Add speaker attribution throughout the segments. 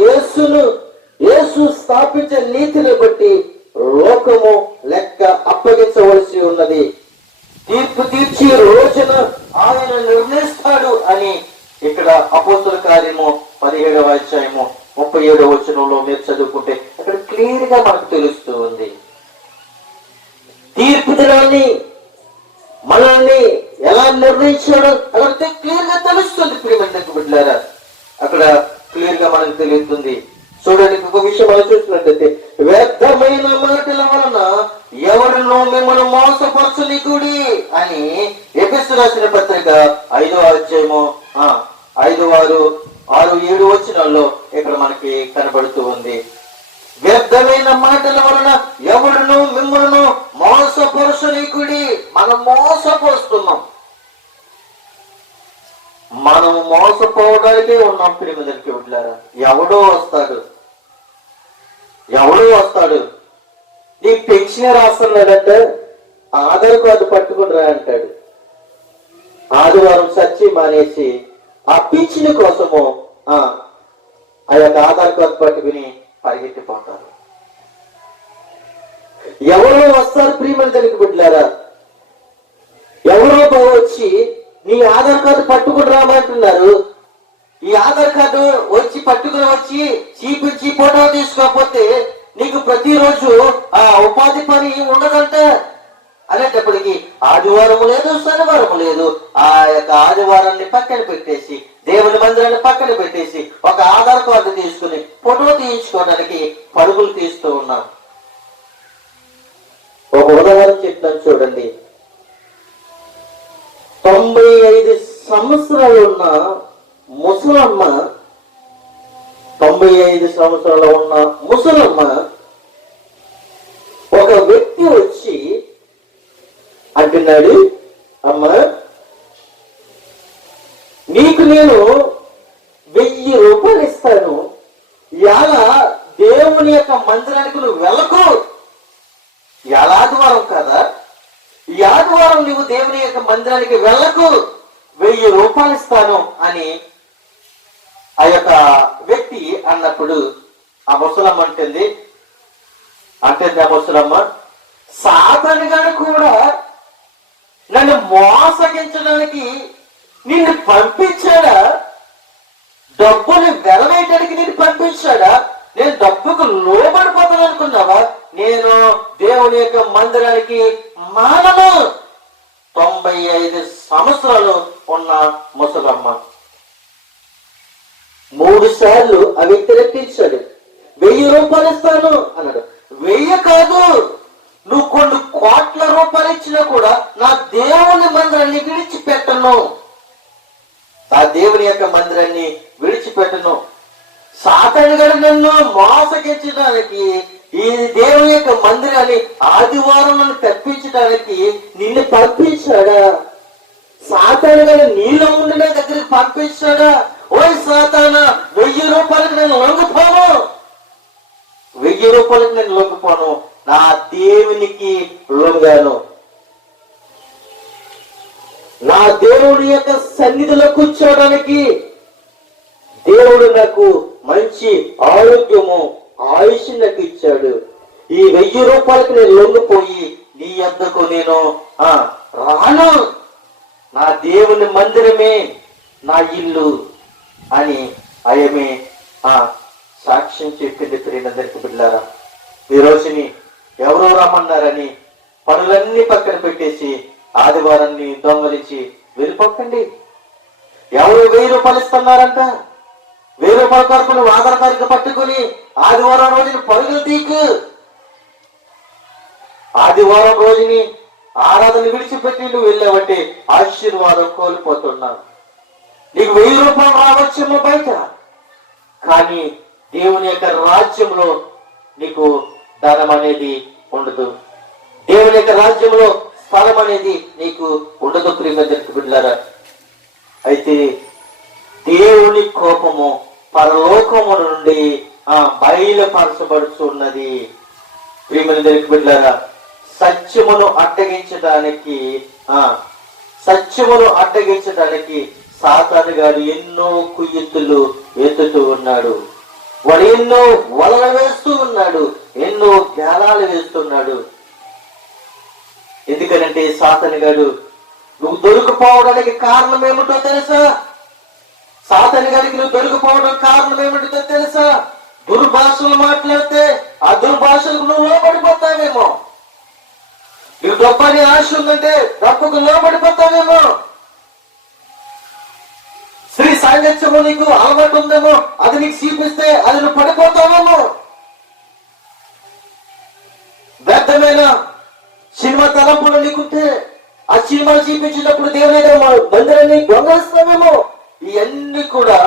Speaker 1: యేసును యేసు స్థాపించే నీతిని బట్టి లోకము లెక్క అప్పగించవలసి ఉన్నది. తీర్పు తీర్చి రోజున ఆయన నిర్ణయిస్తాడు అని ఇక్కడ అపోస్తుల కార్యము పదిహేడవ అధ్యాయము ముప్పై ఏడవ వచనంలో మీరు చదువుకుంటే అక్కడ క్లియర్గా మనకు తెలుస్తూ ఉంది. తీర్పు దినాన్ని మనల్ని ఎలా నిర్ణయించాడు అక్కడ క్లియర్గా తెలుస్తుంది ప్రియమైన బిడ్డారా అక్కడ క్లియర్గా మనకు తెలుస్తుంది. చూడండి ఒక విషయం మనం చూసినట్లయితే వ్యర్థమైన మాటల వలన ఎవరినో మిమ్మల్ని మోసపరచనీకుడి అని ఎపిస్ రాసిన పత్రిక ఐదో అధ్యాయము ఆ, ఐదు ఆరు ఆరు ఏడు వచ్చినాల్లో ఇక్కడ మనకి కనబడుతూ ఉంది. వ్యర్థమైన మాటల వలన ఎవడును మిమ్మల్ని మోసపరుషనీకుడి మనం మోసపోస్తున్నాం మనం మోసపోవడానికే ఉన్నాం ప్రియమిదరికి ఎవడో వస్తాడు. ఎవడో వస్తాడు. నీ పెన్షన్ రాస్తున్నాడంటే ఆధార్ కార్డు పట్టుకుని రా అంటాడు. ఆదివారం సచ్చి మానేసి ఆ పింఛన్ కోసము ఆ యొక్క ఆధార్ కార్డు పట్టుకుని పరిగెత్తిపోతారు. ఎవరో వస్తారు ప్రియమంతనికి బిడ్డారా ఎవరో వచ్చి నీ ఆధార్ కార్డు పట్టుకుని రామంటున్నారు. ఈ ఆధార్ కార్డు వచ్చి పట్టుకుని వచ్చి చీపించి ఫోటో తీసుకోకపోతే నీకు ప్రతిరోజు ఆ ఉపాధి పని ఉండదంట. అనేటప్పటికి ఆదివారం లేదు శనివారం లేదు. ఆ యొక్క ఆదివారాన్ని పక్కన పెట్టేసి దేవుని మందిరాన్ని పక్కన పెట్టేసి ఒక ఆధార్ కార్డు తీసుకుని ఫోటో తీయించుకోవడానికి పరుగులు తీస్తూ ఉన్నాం. ఒక ఉదాహరణ చెప్తాను చూడండి. తొంభై ఐదు సంవత్సరాలు ఉన్న ముసలమ్మ తొంభై ఐదు సంవత్సరాలు ఉన్న ముసలమ్మ ఒక వ్యక్తి వచ్చి అంటున్నాడు అమ్మ నీకు నేను వెయ్యి రూపాయలు ఇస్తాను. ఎలా దేవుని యొక్క మందిరానికి నువ్వు వెళ్ళకు. ఈ ఆదివారం కదా? ఈ ఆదివారం నువ్వు దేవుని యొక్క మందిరానికి వెళ్ళకు. వెయ్యి రూపాయలు ఇస్తాను అని ఆ యొక్క వ్యక్తి అన్నప్పుడు ఆ ముసలమ్మ అంటుంది అంటుంది ఆ ముసలమ్మ సాతాను గారు కూడా నన్ను మోసగించడానికి నిన్ను పంపించాడా? డబ్బుని వెలవేయడానికి నేను పంపించాడా? నేను డబ్బుకు లోబడిపోతాను అనుకున్నావా? నేను దేవుని యొక్క మందిరానికి మానను. తొంభై ఐదు సంవత్సరాలు ఉన్న ముసలమ్మ. మూడు సార్లు ఆ వ్యక్తి వెయ్యి రూపాయలు ఇస్తాను అన్నాడు. వెయ్యి కాదు. నువ్వు కొన్ని కోట్ల రూపాయలు ఇచ్చినా కూడా నా దేవుని మందిరాన్ని విడిచిపెట్టను. ఆ దేవుని యొక్క మందిరాన్ని విడిచిపెట్టను. సాతాను గడు నన్ను మోసగించడానికి ఈ దేవుని యొక్క మందిరాన్ని ఆదివారం నన్ను తప్పించడానికి నిన్ను పంపించాడా? సాతాను గడు నీలో ఉండిన దగ్గరికి పంపించాడా? ఓయ్ సాతాన వెయ్యి రూపాయలకు నేను లొంగిపోను. వెయ్యి రూపాయలకు నేను లొంగిపోను. నా దేవునికి లొంగాను. నా దేవుడి యొక్క సన్నిధిలో కూర్చోవడానికి దేవుడు నాకు మంచి ఆరోగ్యము ఆయుష్ నాకు ఇచ్చాడు. ఈ వెయ్యి రూపాయలకు నేను లొంగిపోయి నీ యొద్దకు నేను ఆ రాను. నా దేవుని మందిరమే నా ఇల్లు. అని ఆయమే ఆ సాక్ష్యం చెప్పింది ప్రియనందరికి బిడ్డారా ఈ రోజుని ఎవరో రమ్మన్నారని పనులన్నీ పక్కన పెట్టేసి ఆదివారాన్ని దొంగలించి వెళ్ళిపోకండి. ఎవరు వెయ్యి రూపాయలు ఇస్తున్నారంట? వెయ్యి రూపాయల కొరకు నువ్వు ఆధార్ పట్టుకుని ఆదివారం రోజుని పరుగులు తీకు. ఆదివారం రోజుని ఆరాధన విడిచిపెట్టి నువ్వు వెళ్ళావంటే ఆశీర్వాదం కోల్పోతున్నావు. నీకు వెయ్యి రూపాయలు రాజ్యము బయట. కానీ దేవుని యొక్క రాజ్యంలో నీకు ధనం అనేది ఉండదు. దేవుని యొక్క రాజ్యంలో స్థలం అనేది నీకు ఉండదు ప్రియమందరికి బిడ్డారా అయితే దేవుని కోపము పరలోకము నుండి ఆ బయలుపరచబడుచున్నది ప్రియమందరికి బిడ్డారా సత్యమును అడ్డగించడానికి ఆ సత్యమును అడ్డగించడానికి సాతాను గారు ఎన్నో కుయ్యత్తులు ఎత్తుతూ ఉన్నాడు. వాడు ఎన్నో వలలు వేస్తూ ఉన్నాడు. ఎన్నో జ్ఞానాలు వేస్తున్నాడు. ఎందుకనంటే సాతని గారు నువ్వు దొరికిపోవడానికి కారణం ఏమిటో తెలుసా? సాతని గారికి నువ్వు దొరికిపోవడం కారణం ఏమిటో తెలుసా? దుర్భాషలు మాట్లాడితే ఆ దుర్భాషలకు నువ్వు లోపడిపోతావేమో నువ్వు డబ్బని ఆశ ఉందంటే డబ్బుకు లోపడిపోతావేమో స్త్రీ నీకు అలవాటు ఉందేమో అది నీకు చూపిస్తే అది నువ్వు పడిపోతావేమో వ్యర్థమైన సినిమా తలంపులు నీకుంటే ఆ సినిమా చూపించినప్పుడు దేవుని దగ్గర మా దొంగలిస్తామేమో ఇవన్నీ కూడా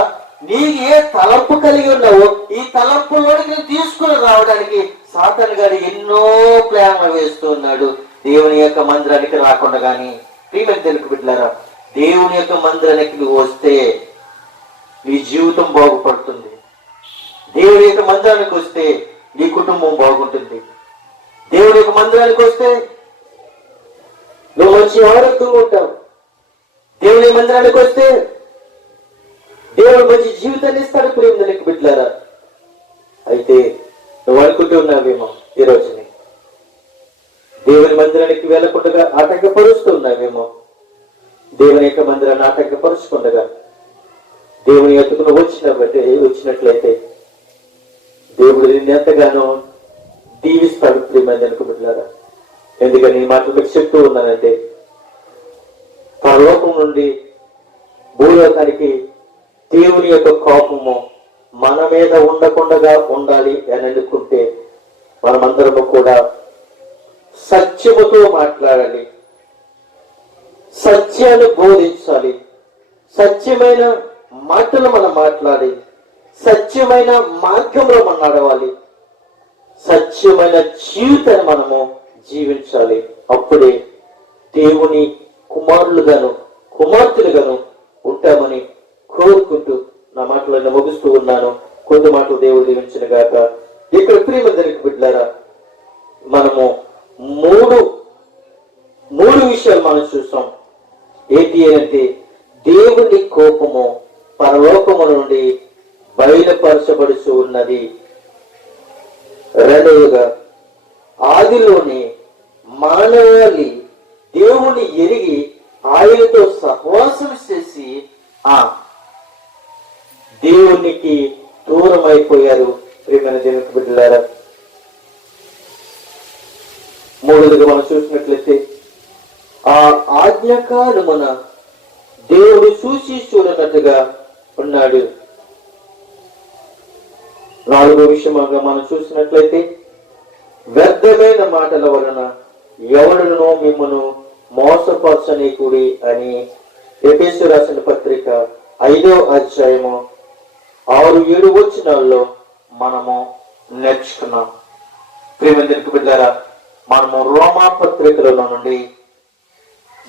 Speaker 1: నీకు ఏ తలంపు కలిగి ఉన్నావో ఈ తలంపులోనికి తీసుకుని రావడానికి సాతన్ గారు ఎన్నో ప్లాన్లు వేస్తూ ఉన్నాడు. దేవుని యొక్క మందిరానికి రాకుండా గాని ప్రియమైన తెలుగు బిడ్డారా దేవుని యొక్క మందిరానికి నువ్వు వస్తే నీ జీవితం బాగుపడుతుంది. దేవుడి యొక్క మందిరానికి వస్తే నీ కుటుంబం బాగుంటుంది. దేవుడి యొక్క మందిరానికి వస్తే నువ్వు మంచి ఆరోగ్యంగా ఉంటావు. దేవుని మందిరానికి వస్తే దేవుడు మంచి జీవితాన్ని ఇస్తాడు ప్రేమ నీకు బిడ్డలారా. అయితే నువ్వు అనుకుంటూ ఉన్నావేమో ఈ రోజుని. దేవుని మందిరానికి వెళ్ళకుండా ఆటంకపరుస్తూ ఉన్నావేమో. దేవుని యొక్క మందిరాన్ని ఆటంకపరుచుకుండగా దేవుని ఎత్తుకు నువ్వు వచ్చినట్లయితే వచ్చినట్లయితే దేవుడు నిన్ను ఎంతగానో దీవిస్తాడు ప్రియమైన అనుకుంటున్నారా ఎందుకని ఈ మాటలు మీకు చెప్తూ ఉన్నానంటే పరలోకం నుండి భూలోకానికి దేవుని యొక్క కోపము మన మీద ఉండకుండా ఉండాలి అని అనుకుంటే మనమందరము కూడా సత్యముతో మాట్లాడాలి. సత్యాన్ని బోధించాలి. సత్యమైన మాటలు మనం మాట్లాడి సత్యమైన మార్గంలో మనం నడవాలి. సత్యమైన జీవితాన్ని మనము జీవించాలి. అప్పుడే దేవుని కుమారులుగాను కుమార్తెలుగాను ఉంటామని కోరుకుంటూ నా మాటలను ముగిస్తూ ఉన్నాను. కొద్ది మాటలు దేవుడు దీవించిన గాక. ఇక్కడ ప్రియమందరికి బిడ్డారా మనము మూడు మూడు విషయాలు మనం చూస్తాం. ఏంటి అంటే దేవుని కోపము పరలోకము నుండి బయలుపరచబడుచు ఉన్నది. రెండవగా ఆదిలోని మానవాళి దేవుని ఎరిగి ఆయనతో సహవాసం చేసి ఆ దేవునికి దూరం అయిపోయారు ప్రియమైన దేవునికి బిడ్డలారా మూడోదిగా మనం చూసినట్లయితే ఆ ఆజ్ఞకాలమున దేవుడు చూసి చూడనట్టుగా ఉన్నాడు. నాలుగో విషయంగా మనం చూసినట్లయితే వ్యర్థమైన మాటల వలన ఎవడునో మిమ్మను మోసపరచనీకుడి అని ఎపేసు రాసిన పత్రిక ఐదో అధ్యాయము ఆరు ఏడు వచ్చినాల్లో మనము నేర్చుకున్నాం. ప్రేమందరికి బిడ్డారా మనము రోమా పత్రికలలో నుండి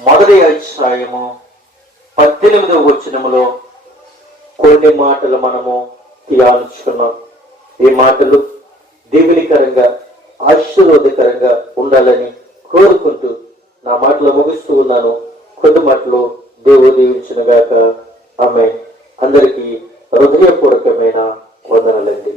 Speaker 1: మొదటి అధ్యాయము పద్దెనిమిదవ వచ్చినములో కొన్ని మాటలు మనము ధ్యానించుకున్నాం ఈ మాటలు దేవునికరంగా ఆశీర్వాదకరంగా ఉండాలని కోరుకుంటూ నా మాటలు ముగిస్తూ ఉన్నాను. కొద్ది మాటలు దేవుడు దీవించిన గాక ఆమె అందరికీ హృదయపూర్వకమైన వందనలండి.